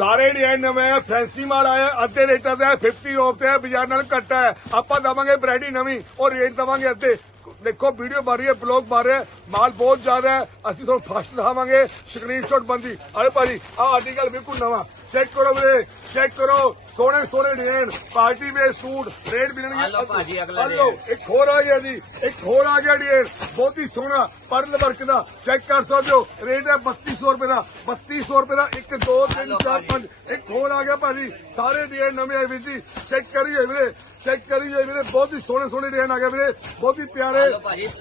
ਸਾਰੇ ਡਿਜ਼ਾਈਨ ਨਵੇਂ ਆ ਫੈਂਸੀ ਮਾਲ ਆਇਆ ਅੱਧੇ ਰੇਟਾਂ ਤੇ 50 ਆਫ ਤੇ ਬਾਜ਼ਾਰ ਨਾਲ ਘੱਟ ਹੈ ਆਪਾਂ ਦਵਾਂਗੇ ਵੈਰਾਈਟੀ ਨਵੀਂ ਔਰ ਰੇਟ ਦਵਾਂਗੇ ਅੱਧੇ। ਦੇਖੋ ਵੀਡੀਓ ਬਣ ਰਹੀ ਹੈ ਬਲੌਗ ਬਣ ਰਿਹਾ ਮਾਲ ਬਹੁਤ ਜ਼ਿਆਦਾ ਹੈ, ਅਸੀਂ ਤੁਹਾਨੂੰ ਫਸਟ ਦਿਖਾਵਾਂਗੇ ਸਕਰੀਨਸ਼ਾਟ ਬੰਦੀ ਅਰੇ ਭਾਜੀ, ਆਹ ਆਰਟੀਕਲ ਬਿਲਕੁਲ ਨਵਾਂ। ਚੈੱਕ ਕਰੋ ਵੀਰੇ ਚੈੱਕ ਕਰੋ। ਸੋਹਣੇ ਸੋਹਣੇ design party wear suit rate ਮਿਲਣਗੇ। ਆਹ ਲਓ ਭਾਜੀ, ਅਗਲਾ ਆਹ ਲਓ, ਇੱਕ ਹੋਰ ਆ ਗਿਆ ਜੀ ਇੱਕ ਹੋਰ ਆ ਗਿਆ ਡਿਜ਼ਾਈਨ ਬਹੁਤ ਹੀ ਸੋਹਣਾ ਪਰਲ ਵਰਕ ਦਾ ਚੈੱਕ ਕਰ ਸਕਦੇ ਹੋ ਰੇਟ ਹੈ 3200 ਰੁਪਏ ਦਾ 3200 ਰੁਪਏ ਦਾ 1 2 3 ਲਓ 4 5 ਇੱਕ ਹੋਰ ਆ ਗਿਆ ਭਾਜੀ ਸਾਰੇ ਡਿਜ਼ਾਈਨ ਨਵੇਂ ਆਏ ਵੀਰ ਜੀ ਚੈੱਕ ਕਰੀਏ ਵੀਰੇ ਚੈੱਕ ਕਰੀਏ ਵੀਰੇ ਬਹੁਤ ਹੀ ਸੋਹਣੇ ਸੋਹਣੇ ਡਿਜ਼ਾਈਨ ਆ ਗਏ ਵੀਰੇ ਬਹੁਤ ਹੀ ਪਿਆਰੇ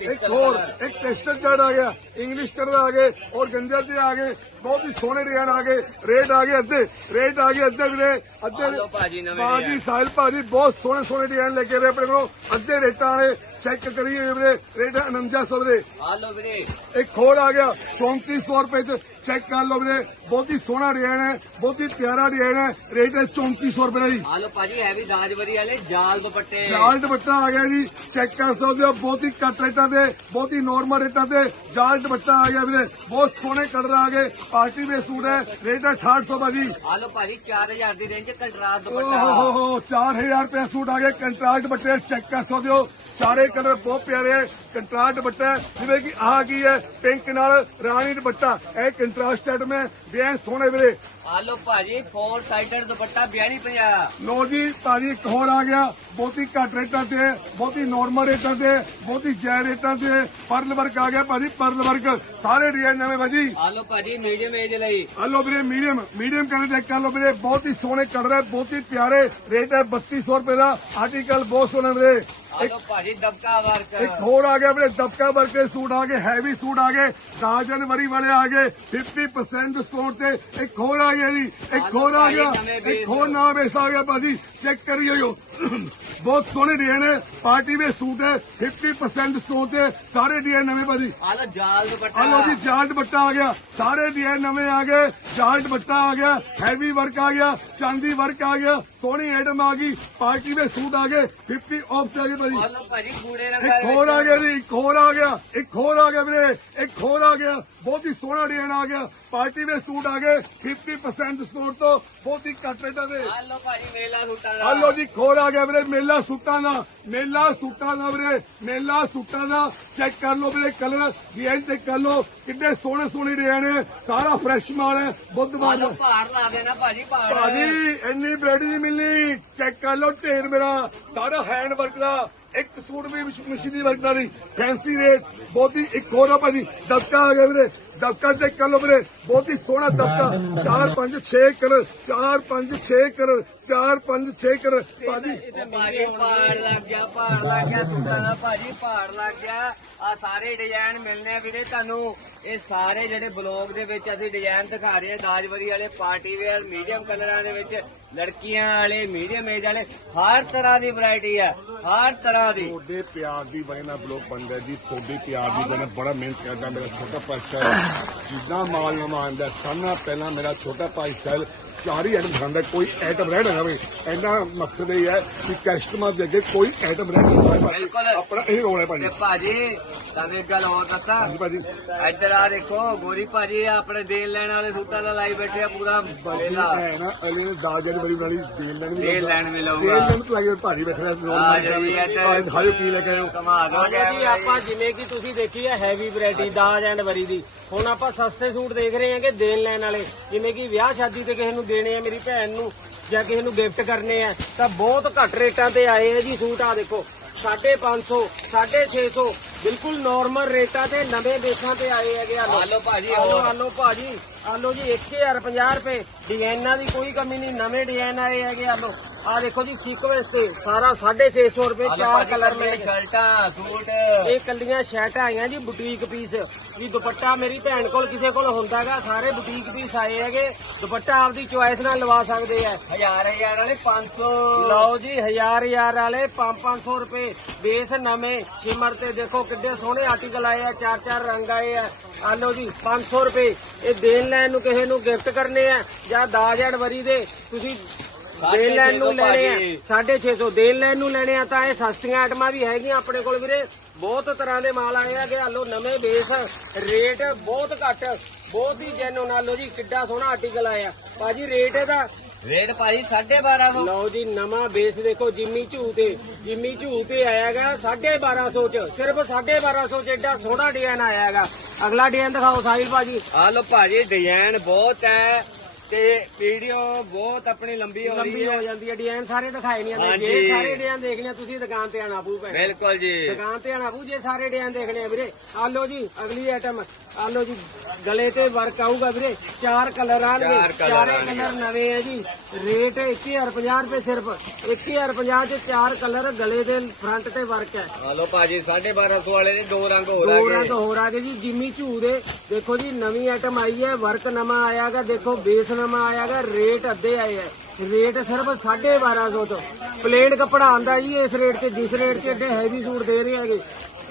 ਇੱਕ ਹੋਰ। ਇੱਕ ਟੈਸਟਰ ਚਾਰਟ ਆ ਗਿਆ ਇੰਗਲਿਸ਼ ਕਲਰ ਆ ਗਏ ਔਰ ਗੰਜਾ ਤੇ ਆ ਗਏ ਬਹੁਤ ਹੀ ਸੋਹਣੇ ਡਿਜ਼ਾਈਨ ਆ ਗਏ ਰੇਟ ਆ ਗਏ ਅੱਧੇ ਰੇਟ ਆ ਗਏ ਅੱਧੇ ਵੀਰੇ ਅੱਧੇ ਭਾਜੀ, ਨਵੇਂ ਭਾਜੀ। ਸਾਹਿਲ ਭਾਜੀ ਬਹੁਤ ਸੋਹਣੇ ਸੋਹਣੇ ਡਿਜ਼ਾਈਨ ਲੈ ਕੇ ਆਏ ਆਪਣੇ ਕੋਲੋਂ। ਅੱਧੇ ਰੇਟਾਂ ਵਾਲੇ ਚੈੱਕ ਕਰੀਏ ਵੀਰੇ ਰੇਟ 4900 ਵੀਰੇ। ਆ ਲਓ ਵੀਰੇ। ਇੱਕ ਹੋਰ ਆ ਗਿਆ 3400 ਰੁਪਏ ਚ ਚੈੱਕ ਕਰ ਲਓ ਵੀਰੇ। ਬਹੁਤ ਹੀ ਸੋਹਣਾ ਡਿਜ਼ਾਈਨ ਹੈ ਬਹੁਤ ਹੀ ਪਿਆਰਾ ਡਿਜ਼ਾਈਨ ਹੈ। ਰੇਟ ਹੈ 3400 ਰੁਪਏ ਦਾ ਜੀ। ਆ ਲਓ ਭਾਜੀ ਹੈਵੀ ਦਾਜਵਰੀ ਵਾਲੇ ਜਾਲ ਦੁਪੱਟੇ। ਜਾਲ ਦੁਪੱਟਾ ਆ ਗਿਆ ਜੀ। ਚੈੱਕ ਕਰ ਸਕਦੇ ਹੋ ਬਹੁਤ ਹੀ ਘੱਟ ਰੇਟਾਂ ਤੇ ਬਹੁਤ ਹੀ ਨੋਰਮਲ ਰੇਟਾਂ ਤੇ ਜਾਲ ਦੁਪੱਟਾ ਆ ਗਿਆ ਵੀਰੇ। ਬਹੁਤ ਸੋਹਣੇ ਕਲਰ ਆ ਗਏ ਪਾਰਟੀ ਵੇ ਸੂਟ ਹੈ। ਰੇਟ ਹੈ 6800 ਭਾਜੀ ਆ ਲਓ ਭਾਜੀ 4000 ਦੀ ਰੇਂਜ ਕੰਟਰਾਸਟ ਓਹ ਹੋ ਦੁਪੱਟਾ ਹੋ 4000 ਰੁਪਏ ਸੂਟ ਆ ਗਏ ਕੰਟਰਾਸਟ ਦੁਪੱਟੇ ਚੈੱਕ ਕਰ ਸਕਦੇ ਹੋ। ਸਾਰੇ ਕਲਰ ਬਹੁਤ ਪਿਆਰੇ ਹੈ ਕੰਟਰਾਸਟ ਦੁਪੱਟਾ ਜਿਵੇਂ ਕਿ ਆਹ ਕੀ ਹੈ? ਪਿੰਕ ਨਾਲ ਰਾਣੀ ਦੁਪੱਟਾ। ਇਹ ਕੰਟਰਾਸਟ ਸੈਟ ਮੈਂ ਬਿਆਨ ਸੋਹਣੇ ਵੀਰੇ। ਆ ਲਓ ਭਾਜੀ 4 ਸਾਈਡਡ ਦੁਪੱਟਾ 4250 ਲੋ ਜੀ ਭਾਜੀ ਇੱਕ ਹੋਰ ਆ ਗਿਆ। ਬਹੁਤ ਹੀ ਘੱਟ ਰੇਟਾਂ ਤੇ ਬਹੁਤ ਹੀ ਨੋਰਮਲ ਰੇਟਾਂ ਤੇ ਬਹੁਤ ਹੀ ਜੈ ਰੇਟਾਂ ਤੇ ਪਰਲ ਵਰਕ ਆ ਗਿਆ ਭਾਜੀ ਪਰਲ ਵਰਕ। ਸਾਰੇ ਡਿਜ਼ਾਈਨ ਨਵੇਂ ਭਾਜੀ। ਆ ਲਓ ਭਾਜੀ ਮੀਡੀਅਮ ਏਜ ਲਈ। ਹਲੋ ਵੀਰੇ ਮੀਡੀਅਮ ਮੀਡੀਅਮ ਕਲਰ ਚੈੱਕ ਕਰ ਲਓ ਵੀਰੇ ਬਹੁਤ ਹੀ ਸੋਹਣੇ ਕਲਰ ਹੈ ਬਹੁਤ ਹੀ ਪਿਆਰੇ ਰੇਟ ਹੈ 3200 ਰੁਪਏ ਦਾ। ਆਰਟੀਕਲ ਬਹੁਤ ਸੋਹਣੇ ਵੀਰੇ। ਆ ਲਓ ਭਾਜੀ ਦਬਕਾ ਵਰਕ ਇੱਕ ਹੋਰ ਆ ਗਿਆ ਵੀਰੇ ਦਬਕਾ ਵਰਕ ਦੇ ਸੂਟ ਆ ਗਏ ਹੈਵੀ ਸੂਟ ਆ ਗਏ 10 ਜਨਵਰੀ ਵਾਲੇ ਆ ਗਏ 50% ਡਿਸਕਾਊਂਟ ਤੇ ਇੱਕ ਹੋਰ ਆ ਗਿਆ ਜੀ ਇੱਕ ਹੋਰ ਆ ਗਿਆ ਇੱਕ ਹੋਰ ਨਵਾਂ ਬੇਸ ਆ ਗਿਆ ਭਾਜੀ ਚੈੱਕ ਕਰਿਓ ਬਹੁਤ ਸੋਹਣੇ ਡਿਜ਼ਾਈਨ ਹੈ ਪਾਰਟੀ ਵੇ ਸੂਟ ਹੈ 50% ਡਿਸਕਾਊਂਟ ਤੇ ਸਾਰੇ ਡਿਜ਼ਾਈਨ ਨਵੇਂ ਭਾਜੀ। ਆ ਲਓ ਜਾਲ ਦੁਪੱਟਾ। ਆ ਲੋ ਜੀ ਜਾਲ ਦੁਪੱਟਾ ਆ ਗਿਆ ਸਾਰੇ ਡਿਜ਼ਾਈਨ ਨਵੇਂ ਆ ਗਏ ਜਾਲ ਦੁਪੱਟਾ ਆ ਗਿਆ ਹੈਵੀ ਵਰਕ ਆ ਗਿਆ ਚਾਂਦੀ ਵਰਕ ਆ ਗਿਆ ਸੋਹਣੀ ਆਈਟਮ ਆ ਗਈ ਪਾਰਟੀ ਵੇ ਸੂਟ ਆ ਗਏ 50 ਆਫ ਤੇ ਆ ਗਏ ਭਾਜੀ। ਇੱਕ ਹੋਰ ਆ ਗਿਆ ਜੀ ਇੱਕ ਹੋਰ ਆ ਗਿਆ ਇੱਕ ਹੋਰ ਆ ਗਿਆ ਵੀਰੇ ਇੱਕ ਹੋਰ ਆ ਗਿਆ ਬਹੁਤ ਹੀ ਸੋਹਣਾ ਡਿਜ਼ਾਈਨ ਆ ਗਿਆ। ਪਾਰਟੀ ਵੇ ਸੂਟ ਆ ਗਏ 50% ਡਿਸਕਾਊਂਟ ਤੋਂ ਬਹੁਤ ਹੀ ਘੱਟ ਰੇਟਾਂ ਦੇ ਆ ਲਓ ਭਾਜੀ ਮੇਲਾ ਸੂਟਾਂ ਦਾ। ਆ ਲੋ ਜੀ ਖੋਰ ਆ ਗਿਆ ਵੀਰੇ ਮੇਲਾ ਸੂਟਾਂ ਦਾ ਮੇਲਾ ਸੂਟਾਂ ਦਾ ਵੀਰੇ ਮੇਲਾ ਸੂਟਾਂ ਦਾ। ਚੈੱਕ ਕਰ ਲਓ ਵੀਰੇ ਕਲਰ ਡਿਜ਼ਾਈਨ ਚੈੱਕ ਕਰ ਲਓ ਕਿੰਨੇ ਸੋਹਣੇ ਸੋਹਣੇ ਡਿਜ਼ਾਈਨ ਹੈ ਸਾਰਾ ਫਰੈਸ਼ ਮਾਲ ਹੈ ਬੁੱਧਵਾਰ ਦਾ। ਪਹਾੜ ਲਾ ਦੇਣਾ ਭਾਜੀ ਭਾਜੀ ਇੰਨੀ ਬ੍ਰੈਡ ਨਹੀਂ ਮਿਲਣੀ ਚੈੱਕ ਕਰ ਲਓ, ਢੇਰ ਮੇਰਾ ਸਾਰਾ ਹੈਂਡ ਵਰਕ ਦਾ, ਇੱਕ ਸੂਟ ਵੀ ਮਸ਼ੀਨੀ ਵਰਕ ਦਾ ਨਹੀਂ ਫੈਂਸੀ ਰੇਟ ਬਹੁਤ ਹੀ ਇੱਕ ਹੋਰ ਆ ਭਾਜੀ, ਦਬਕਾ ਆ ਗਿਆ ਵੀਰੇ, ਦਬਕਾ ਚੈੱਕ ਕਰ ਲਓ ਵੀਰੇ, ਬਹੁਤ ਹੀ ਸੋਹਣਾ ਦਬਕਾ 4 5 6 ਕਰ 4 5 6 ਕਰ 4 5 6 ਕਲਰ ਭਾਜੀ। ਭਾਜੀ ਪਹਾੜ ਲੱਗ ਗਿਆ ਪਹਾੜ ਲੱਗ ਗਿਆ ਸੂਟਾਂ ਦਾ ਭਾਜੀ ਪਹਾੜ ਲੱਗ ਗਿਆ। ਆ ਸਾਰੇ ਡਿਜ਼ਾਈਨ ਮਿਲਨੇ ਆ ਵੀਰੇ ਤੁਹਾਨੂੰ। ਇਹ ਸਾਰੇ ਜਿਹੜੇ ਬਲੌਗ ਦੇ ਵਿੱਚ ਅਸੀਂ ਡਿਜ਼ਾਈਨ ਦਿਖਾ ਰਹੇ ਹਾਂ ਦਾਜਵਰੀ ਵਾਲੇ ਪਾਰਟੀ ਵੇਅਰ ਮੀਡੀਅਮ ਕਲਰਾਂ ਦੇ ਵਿੱਚ ਲੜਕੀਆਂ ਵਾਲੇ ਮੀਡੀਅਮ ਏਜ ਵਾਲੇ ਹਰ ਤਰ੍ਹਾਂ ਦੀ ਵੈਰਾਈਟੀ ਆ ਹਰ ਤਰ੍ਹਾਂ ਦੀ। ਤੁਹਾਡੇ ਪਿਆਰ ਦੀ ਵਜ੍ਹਾ ਨਾਲ ਬਲੌਗ ਬਣਦਾ ਜੀ ਤੁਹਾਡੇ ਪਿਆਰ ਦੀ ਵਜ੍ਹਾ ਨਾਲ ਬੜਾ ਮਿਹਨਤ ਕਰਦਾ ਮੇਰਾ ਛੋਟਾ ਭਾਈ ਸਾਹਿਬ। ਜਿੱਦਾਂ ਮਾਲ ਨਵਾਂ ਆਉਂਦਾ ਸਾਨਾ ਪਹਿਲਾਂ ਮੇਰਾ ਛੋਟਾ ਭਾਈ ਸਾਹਿਬ ਚਾਰ ਹੀ ਆਈਟਮ ਖਾਂਦਾ ਕੋਈ ਆਈਟਮ ਰਹਿ ਨਾ ਜਾਵੇ। ਇੰਨਾ ਮਕਸਦ ਇਹ ਹੈ ਕਿ ਕਸਟਮਰ ਦੇ ਅੱਗੇ ਕੋਈ ਆਈਟਮ ਰਹਿ ਨਾ ਜਾਵੇ ਬਿਲਕੁਲ। ਆਪਣਾ ਇਹ ਰੋਲ ਹੈ ਭਾਜੀ। ਤੇ ਭਾਜੀ ਤੁਹਾਨੂੰ ਇੱਕ ਗੱਲ ਹੋਰ ਦੱਸਾਂ। ਹਾਂਜੀ ਭਾਜੀ। ਇੱਧਰ ਆ ਦੇਖੋ ਗੋਰੀ ਭਾਜੀ ਆਪਣੇ ਦੇਣ ਲੈਣ ਵਾਲੇ ਸੂਟਾਂ ਦਾ ਲਾਈ ਬੈਠੇ ਆ ਪੂਰਾ ਬਲੇਲਾ ਹੈ ਨਾ ਅਗਲੇ ਨੇ 10 ਜਨਵਰੀ ਵਾਲੀ ਦੇਣ ਲੈਣ ਵੀ ਦੇਣ ਲੈਣ ਵੀ ਲਊਗਾ। ਦੇਣ ਲੈਣ ਤੋਂ ਲੱਗੇ ਭਾਜੀ ਬੈਠੇ ਰੋਲ ਆ ਜਾਓ ਜੀ, ਇੱਧਰ। ਦਿਖਾਓ ਕੀ ਲੈ ਕੇ ਹੋ। ਕਮਾ ਦੋ ਜੀ ਆਪਾਂ ਜਿਵੇਂ ਕਿ ਤੁਸੀਂ ਦੇਖੀ ਹੈ ਹੈਵੀ ਵੈਰਾਈਟੀ ਦਾਜ ਐਂਡ ਵਰੀ ਦੀ। ਹੁਣ ਆਪਾਂ ਸਸਤੇ ਸੂਟ ਦੇਖ ਰਹੇ ਹਾਂ ਕਿ ਦੇਣ ਲੈਣ ਵਾਲੇ। ਜਿਵੇਂ ਕਿ ਵਿਆਹ ਸ਼ਾਦੀ ਤੇ ਕਿਸੇ ਨੂੰ ਦੇਣੇ ਆ ਮੇਰੀ ਭੈਣ ਨੂੰ। ਜਾਂ ਕਿਸੇ ਨੂੰ ਗਿਫਟ ਕਰਨੇ ਆ ਤਾਂ ਬਹੁਤ ਘੱਟ ਰੇਟਾਂ ਤੇ ਆਏ ਆ ਜੀ ਸੂਟ ਆ ਦੇਖੋ 550 650 ਬਿਲਕੁਲ ਨਾਰਮਲ ਰੇਟਾਂ ਤੇ ਨਵੇਂ ਦੇਸ਼ਾਂ ਤੇ ਆਏ ਹੈਗੇ ਆ ਆ ਲਓ ਭਾਜੀ, ਆਲੋ। ਆਲੋ ਭਾਜੀ ਆਲੋ ਜੀ 1050 ਰੁਪਏ ਡਿਜ਼ਾਈਨਾਂ ਦੀ ਕੋਈ ਕਮੀ ਨਹੀਂ ਨਵੇਂ ਡਿਜ਼ਾਈਨ ਆਏ ਹੈਗੇ ਆਲੋ ਆ ਦੇਖੋ ਜੀ ਸੀਕੁਐਂਸ ਤੇ ਸਾਰਾ 650 ਰੁਪਏ ਚਾਰ ਕਲਰ ਮਿਲ ਸ਼ਰਟਾਂ ਸੂਟ। ਇਹ ਕੱਲੀਆਂ ਸ਼ਰਟਾਂ ਆਈਆਂ ਜੀ ਬੁਟੀਕ ਪੀਸ। ਵੀ ਦੁਪੱਟਾ ਮੇਰੀ ਭੈਣ ਕੋਲ ਕਿਸੇ ਕੋਲ ਹੁੰਦਾਗਾ ਸਾਰੇ ਬੁਟੀਕ ਪੀਸ ਆਏ ਹੈਗੇ। ਦੁਪੱਟਾ ਆਪਦੀ ਚੁਆਇਸ ਨਾਲ ਲਵਾ ਸਕਦੇ ਆ। ਹਜ਼ਾਰ ਹਜ਼ਾਰ ਵਾਲੇ 500 ਲਓ ਜੀ ਹਜ਼ਾਰ ਹਜ਼ਾਰ ਵਾਲੇ 5-500 ਰੁਪਏ। ਬੇਸ ਨਵੇਂ ਸ਼ਿਮਰ ਤੇ ਦੇਖੋ ਕਿੱਡੇ ਸੋਹਣੇ ਆਰਟੀਕਲ ਆਏ ਆ ਚਾਰ ਚਾਰ ਰੰਗ ਆਏ ਆ। ਆ ਲਓ ਜੀ 500 ਰੁਪਏ। ਇਹ ਦੇਣ ਲੈਣ ਨੂੰ ਕਿਸੇ ਨੂੰ ਗਿਫਟ ਕਰਨੇ ਆ ਜਾਂ ਦਾਜ ਐਂਡ ਵਰੀ ਦੇ ਤੁਸੀਂ ਦੇਣ ਲੈਣ ਨੂੰ ਲੈਣੇ ਆ 650 ਦੇਣ ਲੈਣ ਨੂੰ ਲੈਣੇ ਆ ਤਾਂ ਇਹ ਸਸਤੀਆਂ ਆਈਟਮਾਂ ਵੀ ਹੈਗੀਆਂ ਆਪਣੇ ਕੋਲ ਵੀਰੇ। ਬਹੁਤ ਤਰ੍ਹਾਂ ਦੇ ਮਾਲ ਆਏ ਹੈਗੇ ਆਲੋ ਨਵੇਂ ਬੇਸ ਰੇਟ ਬਹੁਤ ਘੱਟ ਬਹੁਤ ਹੀ ਜੈਨੂਨ ਆਲੋ ਜੀ ਕਿੱਡਾ ਸੋਹਣਾ ਆਰਟੀਕਲ ਆਇਆ। ਭਾਜੀ ਰੇਟ ਇਹਦਾ। ਰੇਟ ਭਾਜੀ 1250 ਲਓ ਜੀ ਨਵਾਂ ਬੇਸ ਦੇਖੋ ਜਿੰਮੀ ਝੂ ਤੇ ਜਿੰਮੀ ਝੂ ਤੇ ਆਇਆਗਾ 1250 ਚ। ਸਿਰਫ 1250 ਚ ਐਡਾ ਸੋਹਣਾ ਡਿਜ਼ਾਈਨ ਆਇਆਗਾ ਅਗਲਾ ਡਿਜ਼ਾਈਨ ਦਿਖਾਓ ਸਾਹਿਲ ਭਾਜੀ। ਆ ਲੋ ਭਾਜੀ ਡਿਜ਼ਾਈਨ ਬਹੁਤ ਹੈ। ਤੇ ਵੀਡੀਓ ਬਹੁਤ ਆਪਣੀ ਲੰਬੀ ਹੋ ਲੰਬੀ ਰਹੀ ਹੋ। ਹੈ ਜਾਂਦੀ ਹੈ ਡਿਜ਼ਾਈਨ ਸਾਰੇ ਦਿਖਾਏ ਨਹੀਂ ਆਉਂਦੇ ਹਾਂਜੀ। ਜੇ ਸਾਰੇ ਡਿਜ਼ਾਈਨ ਦੇਖਣੇ ਆ, ਤੁਸੀਂ ਦੁਕਾਨ ਤੇ ਆਣਾ ਪਊ ਭੈਣ। ਬਿਲਕੁਲ ਜੀ। ਦੁਕਾਨ ਤੇ ਆਣਾ ਪਊ ਜੇ ਸਾਰੇ ਡਿਜ਼ਾਈਨ ਦੇਖਣੇ ਆ ਵੀਰੇ। ਆ ਲਓ ਜੀ ਅਗਲੀ ਆਈਟਮ ਆ ਲਓ ਜੀ ਗਲੇ ਤੇ ਵਰਕ ਆਊਗਾ ਵੀਰੇ। ਚਾਰ ਕਲਰ ਆਣਗੇ। ਚਾਰ colour ਚਾਰੇ ਆਉਣਗੇ। ਕਲਰ ਨਵੇਂ ਆ ਜੀ। ਰੇਟ 1050 ਰੁਪਏ ਸਿਰਫ। 1050 ਚ ਚਾਰ ਕਲਰ ਗਲੇ ਦੇ ਫਰੰਟ ਤੇ ਵਰਕ ਹੈ। ਆ ਲੋ ਭਾਜੀ 1250 ਵਾਲੇ ਦੇ ਦੋ ਰੰਗ ਹੋਰ ਆ ਦੋ ਗਏ। ਰੰਗ ਹੋਰ ਆ ਗਏ ਜੀ। ਜਿੰਮੀ ਝੂ ਦੇ। ਦੇਖੋ ਜੀ ਨਵੀਂ ਆਈਟਮ ਆਈ ਹੈ। ਵਰਕ ਨਵਾਂ ਆਇਆਗਾ ਦੇਖੋ ਬੇਸ ਨਵਾਂ ਆਇਆਗਾ ਰੇਟ ਅੱਧੇ ਆਏ ਹੈ ਰੇਟ ਸਿਰਫ 1250 ਤੋਂ। ਪਲੇਨ ਕੱਪੜਾ ਆਂਦਾ ਜੀ, ਇਸ ਰੇਟ 'ਚ, ਜਿਸ ਰੇਟ 'ਚ ਏਡੇ ਹੈਵੀ ਸੂਟ ਦੇ ਰਹੇ ਹੈਗੇ।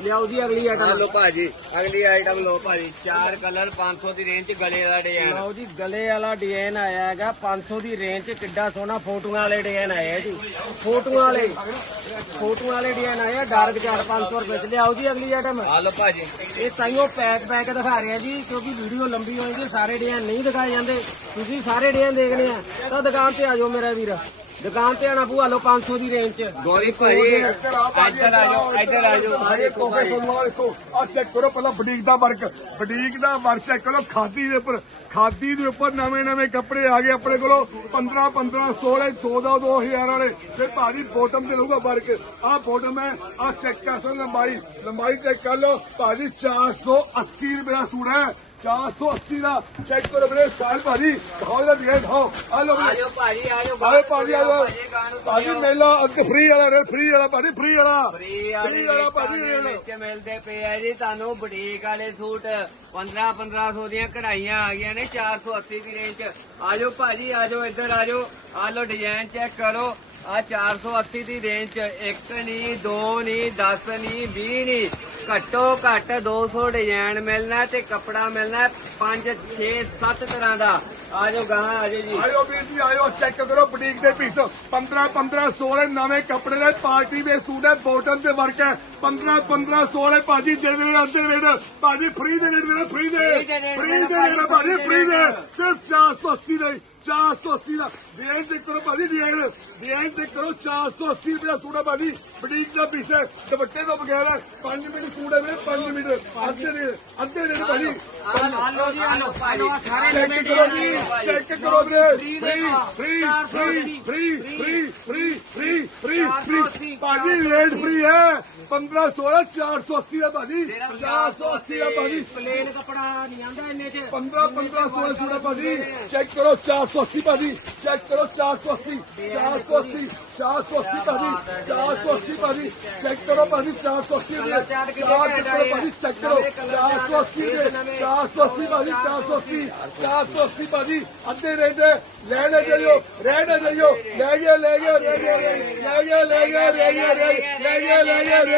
ਲਿਆਓ ਜੀ ਅਗਲੀ ਆਈਟਮ ਲੋ ਭਾਜੀ ਅਗਲੀ ਆਈਟਮ ਲੋ ਭਾਜੀ। ਚਾਰ ਕਲਰ 500 ਦੀ ਰੇਂਜ ਚ ਗਲੇ ਵਾਲਾ ਡਿਜ਼ਾਈਨ ਲਓ ਜੀ ਗਲੇ ਵਾਲਾ ਡਿਜ਼ਾਈਨ ਆਇਆ ਹੈਗਾ। 500 ਦੀ ਰੇਂਜ 'ਚ ਕਿੱਡਾ ਸੋਹਣਾ ਫੋਟੋਆਂ ਵਾਲੇ ਡਿਜ਼ਾਈਨ ਆਏ ਆ ਜੀ। ਫੋਟੋਆਂ ਵਾਲੇ ਫੋਟੋਆਂ ਵਾਲੇ ਡਿਜ਼ਾਈਨ ਆਏ ਆ। ਡਾਰਕ ਚਾਰ 500 ਰੁਪਏ 'ਚ। ਲਿਆਓ ਜੀ ਅਗਲੀ ਆਈਟਮ ਆ ਲੋ ਭਾਜੀ। ਇਹ ਤਾਈਓ ਪੈਕ ਪੈਕ ਦਿਖਾ ਰਹੇ ਜੀ ਕਿਉਂਕਿ ਵੀਡੀਓ ਲੰਬੀ ਹੋਏਗੀ ਸਾਰੇ ਡਿਜ਼ਾਈਨ ਨਹੀਂ ਦਿਖਾਏ ਜਾਂਦੇ। ਤੁਸੀਂ ਸਾਰੇ ਡਿਜ਼ਾਈਨ ਦੇਖਣੇ ਆ। ਤਾਂ ਦੁਕਾਨ ਤੇ ਆ ਜਾਓ ਮੇਰਾ ਵੀਰ। ਦੁਕਾਨ ਤੇ ਆਣਾ ਪੂਆ ਲਓ 500 ਦੀ ਰੇਂਜ 'ਚ। ਗੋਰੀ ਭਾਜੀ ਇੱਧਰ ਆ ਜਾਓ ਇੱਧਰ ਆ ਜਾਓ ਦੇਖੋ ਤੁਹਾਨੂੰ ਆ ਦੇਖੋ ਆ ਚੈੱਕ ਕਰੋ ਪਹਿਲਾਂ ਬੁਟੀਕ ਦਾ ਵਰਕ ਬੁਟੀਕ ਦਾ ਵਰਕ ਚੈੱਕ ਕਰੋ ਖਾਦੀ ਦੇ ਉੱਪਰ ਖਾਦੀ ਦੇ ਉੱਪਰ ਨਵੇਂ ਨਵੇਂ ਕੱਪੜੇ ਆ ਗਏ ਆਪਣੇ ਕੋਲੋਂ। 15 15 16 14 2000 ਵਾਲੇ। ਤੇ ਭਾਜੀ ਬੋਟਮ ਤੇ ਰਹੂਗਾ ਵਰਕ। ਆ ਬੋਟਮ ਹੈ ਆ ਚੈੱਕ ਕਰ ਸਕਦੇ ਲੰਬਾਈ। ਲੰਬਾਈ ਚੈੱਕ ਕਰ ਲਓ ਭਾਜੀ 480 ਰੁਪਏ ਦਾ ਸੂਟ ਹੈ। 480 ਦਾ ਚੈੱਕ ਕਰੋ ਵੀਰੇ ਸਾਲ ਭਾਜੀ ਦਿਖਾਓ ਇਹਦਾ ਡਿਜ਼ਾਈਨ ਦਿਖਾਓ। ਆ ਆ ਵੀਰੇ ਜਾਓ ਭਾਜੀ ਆ ਜਾਓ ਆਏ ਭਾਜੀ ਆ ਜਾਓ ਭਾਜੀ ਮੇਲਾ ਅੱਗੇ ਫ੍ਰੀ ਵਾਲਾ ਰੇ ਫ੍ਰੀ ਵਾਲਾ ਭਾਜੀ ਫ੍ਰੀ ਵਾਲਾ। ਫ੍ਰੀ ਵਾਲੇ ਵਾਲਾ ਭਾਜੀ ਰੇਟ। ਵਿੱਚ ਮਿਲਦੇ ਪਏ ਆ ਜੀ ਤੁਹਾਨੂੰ ਬੁਟੀਕ ਵਾਲੇ ਸੂਟ 15 1500 ਦੀਆਂ ਕਢਾਈਆਂ ਆ ਗਈਆਂ ਨੇ 480 ਦੀ ਰੇਂਜ ਚ। ਆ ਜਾਓ ਭਾਜੀ ਆ ਜਾਓ ਇੱਧਰ ਆ ਜਾਓ ਆ ਲੋ ਡਿਜ਼ਾਈਨ ਚੈੱਕ ਕਰੋ। ਆ 480 ਦੀ ਰੇਂਜ ਚ ਇੱਕ ਨਹੀਂ ਦੋ ਨਹੀਂ 10 ਨਹੀਂ 20 ਨਹੀਂ ਘੱਟੋ ਘੱਟ 200 ਡਿਜ਼ਾਈਨ ਮਿਲਣਾ ਤੇ ਕੱਪੜਾ ਮਿਲਣਾ 5 6 7 ਤਰ੍ਹਾਂ ਦਾ। ਆ ਜਾਓ ਗਾਹਾਂ ਆ ਜਾਓ ਜੀ। ਆਇਓ ਵੀਰ ਜੀ ਆਇਓ। ਚੈੱਕ ਕਰੋ ਬੁਟੀਕ ਦੇ ਪੀਸ 15 15 16 ਨਵੇਂ ਕੱਪੜੇ ਦੇ ਪਾਰਟੀ ਦੇ ਸੂਟ ਹੈ ਬੋਟਮ ਤੇ ਵਰਕ ਹੈ। 15 15 16 ਭਾਜੀ ਦੇ ਦੇ ਅੱਧੇ ਰੇਟ ਭਾਜੀ ਫ੍ਰੀ ਦੇ ਰੇਟ ਦੇ। ਫ੍ਰੀ ਦੇ ਦੇ ਫ੍ਰੀ ਦੇ ਰੇਟ ਭਾਜੀ ਫ੍ਰੀ ਦੇ। ਸਿਰਫ 480 ਦੇ 480 ਦਾ। ਡਿਜ਼ਾਈਨ ਚੈੱਕ ਕਰੋ ਭਾਜੀ ਡਿਜ਼ਾਈਨ ਡਿਜ਼ਾਈਨ ਚੈੱਕ ਕਰੋ 480 ਰੁਪਏ ਦਾ ਸੂਟ ਹੈ ਭਾਜੀ। ਬੁਟੀਕ ਦਾ ਪੀਸ ਹੈ ਦੁਪੱਟੇ ਤੋਂ ਬਗੈਰ 5 ਮਿੰਟ ਸੂਟ ਹੈ ਮੇਰੇ 5 ਮਿੰਟ। ਅੱਧੇ ਰੇਟ ਅੱਧੇ ਰੇਟ ਭਾਜੀ। ਆ ਲਓ ਜੀ ਆ ਲਓ। ਸਾਰੇ ਚੈੱਕ ਕਰੋ ਜੀ। ਚੈੱਕ ਕਰੋ ਵੀਰੇ free free. Free free free free free free 480, free ਭਾਜੀ ਰੇਟ ਫ੍ਰੀ ਹੈ। 15 16 480 ਦਾ ਭਾਜੀ ਸਿਰਫ 480 ਦਾ ਭਾਜੀ ਪਲੇਨ ਕੱਪੜਾ ਨਹੀਂ ਆਂਦਾ ਇੰਨੇ 'ਚ 15 15 16 ਸੂੜਾ ਭਾਜੀ ਚੈੱਕ ਕਰੋ 480 ਭਾਜੀ ਚੈੱਕ ਕਰੋ 480 480 480 ਭਾਜੀ 480 ਭਾਜੀ ਚੈੱਕ ਕਰੋ ਭਾਜੀ 480 ਦੇ ਚਾਰਟ ਕਿੰਨੇ ਚਾਰ ਘੈਂਟ ਕਰੋ ਆਏ ਆ? ਭਾਜੀ ਚੈੱਕ ਕਰੋ 480 ਦੇ 480 ਭਾਜੀ 480 480 ਭਾਜੀ ਅੱਧੇ ਰੇਟ ਹੈ। ਲੈ ਲੈ ਜਾਈਓ ਰਹਿ ਨਾ ਜਾਈਓ ਲੈ ਗਿਆ ਲੈ ਗਿਆ ਲੈ ਗਿਆ ਲੈ ਗਿਆ ਲੈ ਗਿਆ ਲੈ ਗਿਆ ਲੈ ਗਿਆ ਲੈ ਗਿਆ ਲੈ ਗਿਆ ਲੈ ਗਿਆ